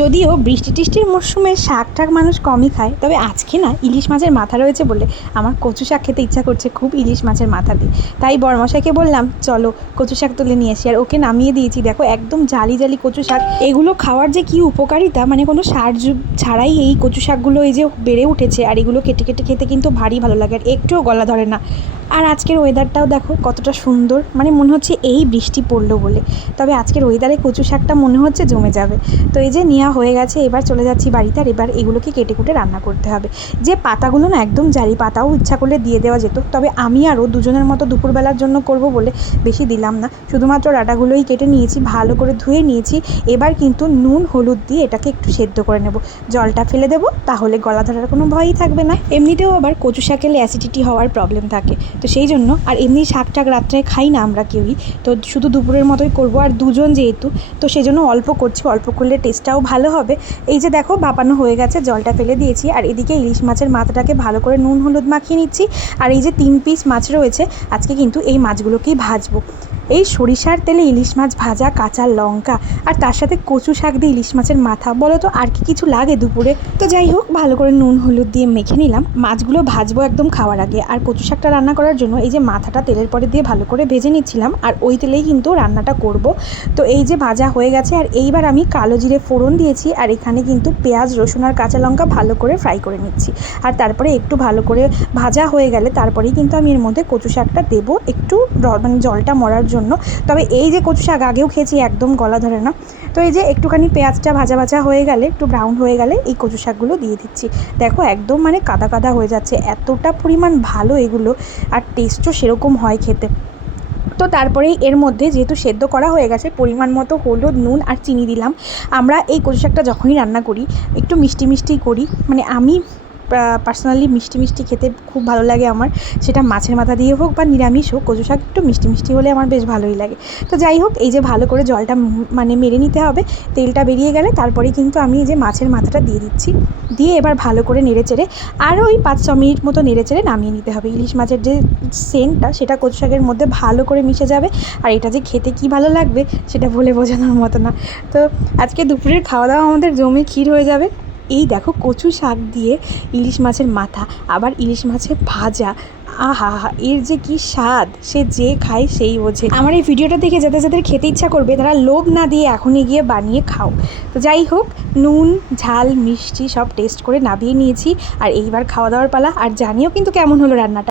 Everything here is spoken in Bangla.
যদিও বৃষ্টি টিষ্টির মরশুমে শাক ঠাক মানুষ কমই খায়, তবে আজকে না ইলিশ মাছের মাথা রয়েছে বলে আমার কচু শাক খেতে ইচ্ছা করছে খুব, ইলিশ মাছের মাথা দিয়ে। তাই বড়মশাইকে বললাম চলো কচু শাক তুলে নিয়ে আসি, আর ওকে নামিয়ে দিয়েছি। দেখো একদম জালি জালি কচু শাক, এগুলো খাওয়ার যে কী উপকারিতা, মানে কোনো সার ছাড়াই এই কচু শাকগুলো এই যে বেড়ে উঠেছে, আর এগুলো কেটে কেটে খেতে কিন্তু ভারী ভালো লাগে, আর একটুও গলা ধরে না। আর আজকের ওয়েদারটাও দেখো কতটা সুন্দর, মানে মনে হচ্ছে এই বৃষ্টি পড়লো বলে। তবে আজকের ওয়েদারে কচু শাকটা মনে হচ্ছে জমে যাবে। তো এই যে নেওয়া হয়ে গেছে, এবার চলে যাচ্ছি বাড়িতে, আর এবার এগুলোকে কেটে কুটে রান্না করতে হবে। যে পাতাগুলো না একদম জালি, পাতাও ইচ্ছা করলে দিয়ে দেওয়া যেত, তবে আমি আরও দুজনের মতো দুপুরবেলার জন্য করব বলে বেশি দিলাম না, শুধুমাত্র ডাঁটাগুলোই কেটে নিয়েছি, ভালো করে ধুয়ে নিয়েছি। এবার কিন্তু নুন হলুদ দিয়ে এটাকে একটু সেদ্ধ করে নেব, জলটা ফেলে দেবো, তাহলে গলা ধরার কোনো ভয়ই থাকবে না। এমনিতেও আবার কচু শাক খেলে অ্যাসিডিটি হওয়ার প্রবলেম থাকে, তো সেই জন্য। আর এমনি শাক টাক রাত্রে খাই না আমরা কেউই, তো শুধু দুপুরের মতোই করব, আর দুজন যেহেতু, তো সেই জন্য অল্প করছি, অল্প করলে টেস্টটাও ভালো হবে। এই যে দেখো ভাপানো হয়ে গেছে, জলটা ফেলে দিয়েছি, আর এদিকে ইলিশ মাছের মাথাটাকে ভালো করে নুন হলুদ মাখিয়ে নিচ্ছি। আর এই যে 3 পিস মাছ রয়েছে, আজকে কিন্তু এই মাছগুলোকেই ভাজবো। এই সরিষার তেলে ইলিশ মাছ ভাজা, কাঁচা লঙ্কা, আর তার সাথে কচু শাক দিয়ে ইলিশ মাছের মাথা, বলো তো আর কি কিছু লাগে দুপুরে? তো যাই হোক, ভালো করে নুন হলুদ দিয়ে মেখে নিলাম। মাছগুলো ভাজবো একদম খাওয়ার আগে, আর কচু শাকটা রান্না করার জন্য এই যে মাথাটা তেলের পরে দিয়ে ভালো করে ভেজে নিচ্ছিলাম, আর ওই তেলেই কিন্তু রান্নাটা করব। তো এই যে ভাজা হয়ে গেছে, আর এইবার আমি কালো জিরে ফোড়ন দিয়েছি, আর এখানে কিন্তু পেঁয়াজ রসুন আর কাঁচা লঙ্কা ভালো করে ফ্রাই করে নিচ্ছি। আর তারপরে একটু ভালো করে ভাজা হয়ে গেলে তারপরেই কিন্তু আমি এর মধ্যে কচু শাকটা দেবো, একটু মানে জলটা মরার জন্য। তবে এই যে কচু শাক আগেও খেয়েছি, একদম গলা ধরে না। তো এই যে একটুখানি পেঁয়াজটা ভাজা ভাজা হয়ে গেলে, একটু ব্রাউন হয়ে গেলে এই কচু শাকগুলো দিয়ে দিচ্ছি। দেখো একদম মানে কাদা কাদা হয়ে যাচ্ছে, এতটা পরিমাণ ভালো এগুলো, আর টেস্টও সেরকম হয় খেতে। তো তারপরেই এর মধ্যে যেহেতু সেদ্ধ করা হয়ে গেছে, পরিমাণ মতো হলুদ, নুন আর চিনি দিলাম। আমরা এই কচু শাকটা যখনই রান্না করি একটু মিষ্টি মিষ্টি করি, মানে আমি পার্সোনালি মিষ্টি মিষ্টি খেতে খুব ভালো লাগে আমার, সেটা মাছের মাথা দিয়ে হোক বা নিরামিষ হোক, কচু শাক একটু মিষ্টি মিষ্টি হলে আমার বেশ ভালোই লাগে। তো যাই হোক, এই যে ভালো করে জলটা মানে মেরে নিতে হবে, তেলটা বেরিয়ে গেলে তারপরেই কিন্তু আমি এই যে মাছের মাথাটা দিয়ে দিচ্ছি। দিয়ে এবার ভালো করে নেড়ে চেড়ে আরও ওই 5-6 মিনিট মতো নেড়ে চেড়ে নামিয়ে নিতে হবে। ইলিশ মাছের যে সেন্টটা সেটা কচু শাকের মধ্যে ভালো করে মিশে যাবে, আর এটা যে খেতে কী ভালো লাগবে সেটা বলে বোঝানোর মতো না। তো আজকে দুপুরের খাওয়া দাওয়া আমাদের জমে ক্ষীর হয়ে যাবে। এই দেখো কচু শাক দিয়ে ইলিশ মাছের মাথা, আবার ইলিশ মাছের ভাজা, আহা হা, এর যে কি স্বাদ, সে যে খায় সেই বোঝে। আমার এই ভিডিওটা দেখে যাদের যাদের খেতে ইচ্ছা করবে তারা লোভ না দিয়ে এখনই গিয়ে বানিয়ে খাও। তো যাই হোক, নুন ঝাল মিষ্টি সব টেস্ট করে নামিয়ে নিয়েছি, আর এইবার খাওয়া দাওয়ার পালা। আর জানিও কিন্তু কেমন হলো রান্নাটা।